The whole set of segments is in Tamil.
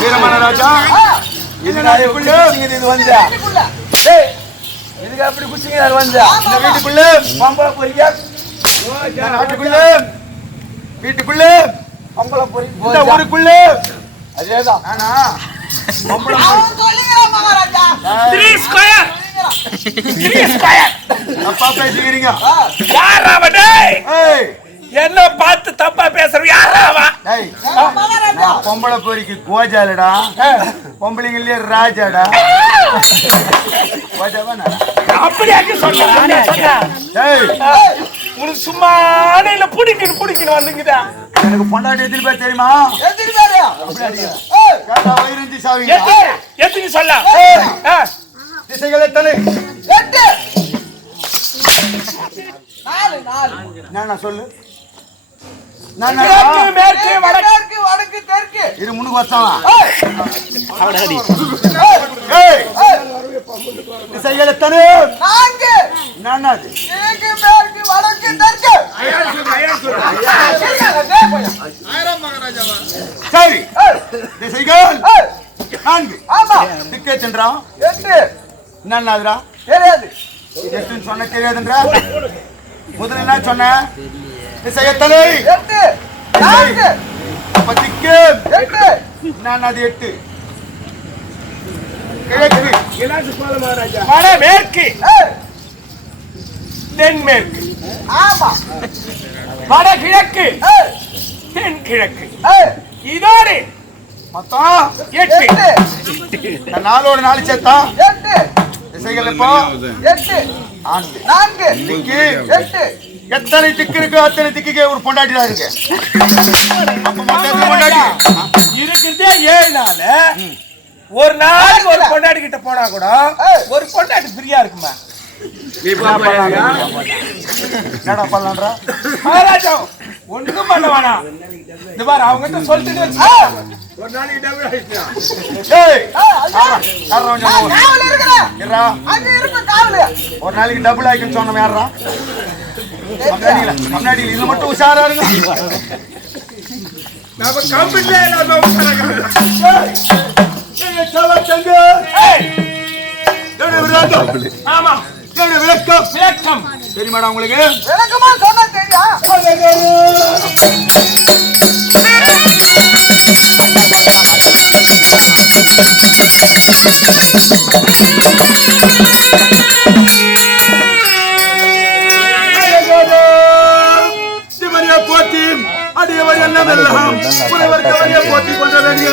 வீரமான ராஜா இது வந்த இதுக்கு அப்படி குச்சிங்க வந்த வீட்டுக்குள்ள பம்பளை பொறிக்க நாட்டுக்குள்ள வீட்டுக்குள்ள பம்பளை பொறி ஊருக்குள்ள அதேதான் ஆனா என்ன பார்த்து தப்பா பேசுற யாராவா பொம்பளை பொறிக்கு கோஜாலடா பொம்பளைங்களே ராஜாடா அப்படியாக்கி சொல்ல உனக்கு சும்மா புடிக்கணும் வந்துங்குதா எனக்கு பொண்டாட்டி எதிர்பார்த்து தெரியுமா எத்தனை சொல்ல திசைகளை தலை சொல்லு மேற்கு வடக்கு தெற்கு இது முன்னு வருஷம் திசைகளை தலை என்னது சரி திசைகள் நான்கு திக்கே சென்றான் என்னதுடா தெரியாது எட்டுன்னு சொன்ன தெரியாதுன்றா முதல்ல என்ன சொன்ன திசையத்தலை அப்ப திக்கு என்னது எட்டு கிழக்கு வடமேற்கு தென்மேற்கு வடகிழக்கு தென்கிழக்கு இதோடு மொத்தம் எட்டு நாலோட நாலு சேர்த்தா திசைகள் இப்போ நான்கு திக்கு எத்தனை திக்கு இருக்கு அத்தனை திக்கு ஒரு பொண்டாட்டிதான் இருக்கு பொண்டாட்டி இருக்கிறதே 7 நாள் ஒரு நாளைக்கு ஒரு பொண்டாட்டி கிட்ட போனா கூட ஒரு பொண்டாட்டி ஃப்ரீயா இருக்குமா என்னடா பண்ணலாம்டா மகாராஜா ஒண்ணும் பண்ண வேணாம் இந்த பாரு அவங்க சொல்லிட்டு ஒரு நாளைக்கு டபுள் ஆயிடுச்சு ஒரு நாளைக்கு டபுள் ஆயிடுன்னு சொன்ன யாரா முன்னாடி இது மட்டும் உஷாரா இருக்கு நம்ம கம்பெனில ஆமா விளக்கம் தெரியுமாடா உங்களுக்கு விளக்கமா சொன்னா தெரியும் போட்டி அடியவர் என்னவெல்லாம் புலவர்கவரிய போட்டி கொண்ட வேண்டிய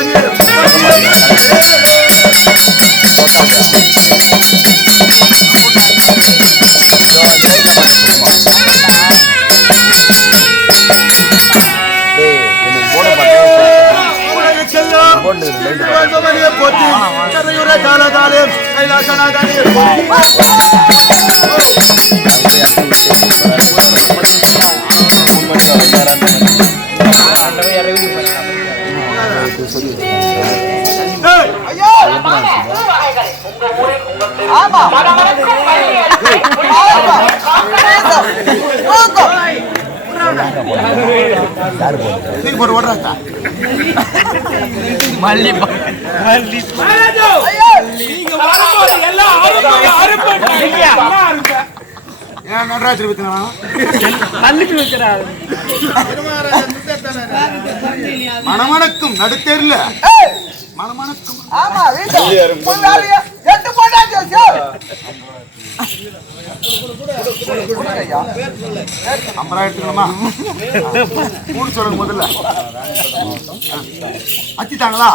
போட்டி கரையுற காலதாலே கைலாசநாதாலே மணமணக்கும் நடுத்தேர்ல மணமணக்கும் எடுத்துக்கணுமா மூணு சொல்லுங்க முதல்ல அச்சிட்டாங்களா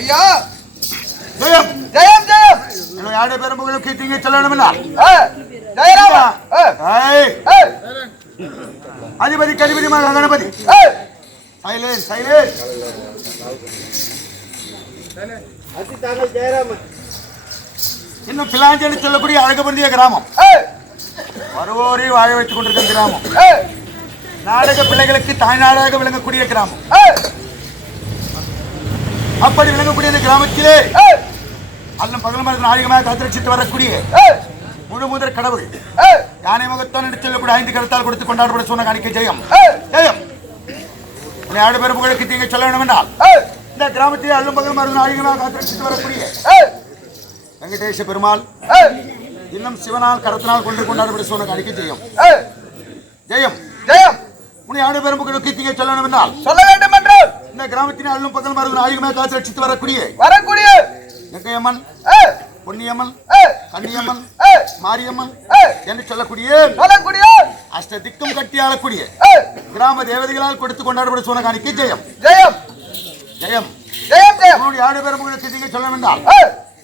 ஐயா ஜெயம் ஜெயம் ஜெயம் என்ன யாரே பெரும்புகளும் கீர்த்திங்க சொல்லணும்னா ஜெயராமா அதிபதி கதிபதி மகா கணபதி சைலேஷ் சைலேஷ் இன்னும் பிளாஞ்சல் சொல்லக்கூடிய அழகுபந்திய கிராமம் வருவோரை வாழ வைத்துக் கொண்டிருக்கிற கிராமம் நாடக பிள்ளைகளுக்கு தாய்நாடாக விளங்கக்கூடிய கிராமம் அப்படி விளங்கக்கூடிய இந்த கிராமத்திலே அல்லும் பகலும் அதிகமாக காத்திரட்சித்து வரக்கூடிய முழு முதற் கடவுள் யானை முகத்தான் என்று சொல்லக்கூடிய 5 கருத்தால் கொடுத்து கொண்டாடப்பட சொன்ன காணிக்கை ஜெயம் ஜெயம் உன்னை 2 பேர் புகழுக்கு தீங்க சொல்ல வேண்டும் என்றால் இந்த கிராமத்திலே அல்லும் பகலும் அதிகமாக காத்திரட்சித்து வரக்கூடிய வெங்கடேச பெருமாள் இன்னும் சிவனால் கரத்தினால் கொண்டு கொண்டாடப்பட சொன்ன காணிக்கை ஜெயம் ஜெயம் ஜெயம் உன்னை 2 பேர் புகழுக்கு தீங்க சொல்ல வேண்டும் என்றால் சொல்ல வேண்டும் என்று இந்த கிராமத்தின் அல்லும் பகலும் அதிகமாக காத்திரட்சித்து வரக்கூடிய நெக்கையம்மன் பொன்னியம்மன் கன்னியம்மன் மாரியம்மன் என்று சொல்லக்கூடிய அஷ்ட திக்கும் கட்டி ஆளக்கூடிய கிராம தேவதைகளால் கொடுத்து கொண்டாடப்பட சொன்ன காணிக்கை ஜெயம் ஜெயம் ஜெயம் ஜெயம் ஜெயம் 2 பேர் உங்களுக்கு நீங்க சொல்ல வேண்டாம்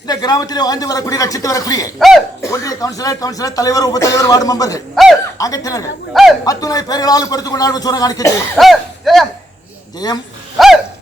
இந்த கிராமத்திலே வாழ்ந்து வரக்கூடிய ரட்சித்து வரக்கூடிய ஒன்றிய கவுன்சிலர் தலைவர் உப தலைவர் வார்டு மெம்பர்கள் அங்கத்தினர்கள் அத்துணை பேர்களால் கொடுத்து கொண்டாடப்பட சொன்ன காணிக்கை ஜெயம் ஜெயம் ஜெயம்